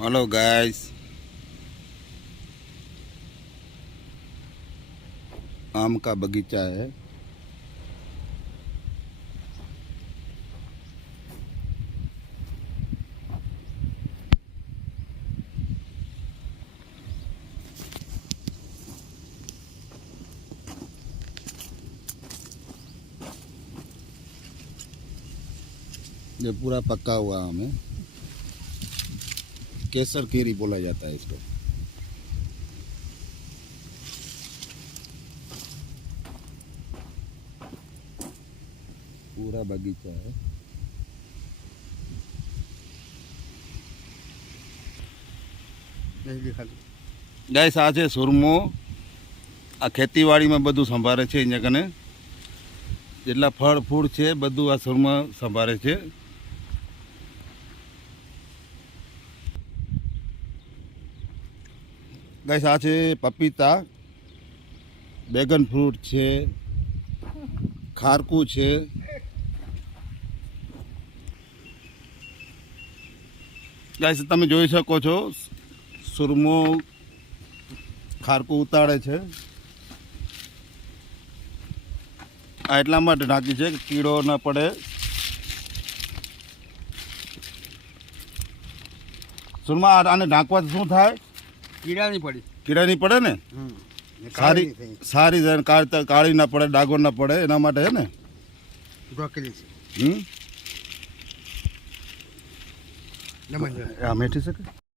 Hello guys, आम का बगीचा है। ये पूरा पक्का हुआ आम है। केसर केरी बोला जाता है इसको। पूरा बगीचा है। गाइस आ છે સુરમો। આ ખેતીવાડીમાં બધું સંભાળે છે। અહીંયા કને જેટલા ફળ ફૂડ છે બધું આ સુરમા સંભાળે છે। ગાઈસ આ છે પપીતા, બેગન ફ્રૂટ છે, ખારકું છે। ગાઈસ તમે જોઈ શકો છો સુરમો ખારકું ઉતાળે છે। આ એટલા માટે ઢાંકી છે કે કીડો ન પડે। સુરમા આને ઢાંકવાથી શું થાય? कीड़ा नहीं पड़ी। કીડા નહીં પડે ને? સારી સારી કાળી ના પડે, ડાઘો ના પડે એના માટે હે ને। ढोकली से આ મેઠી શકે।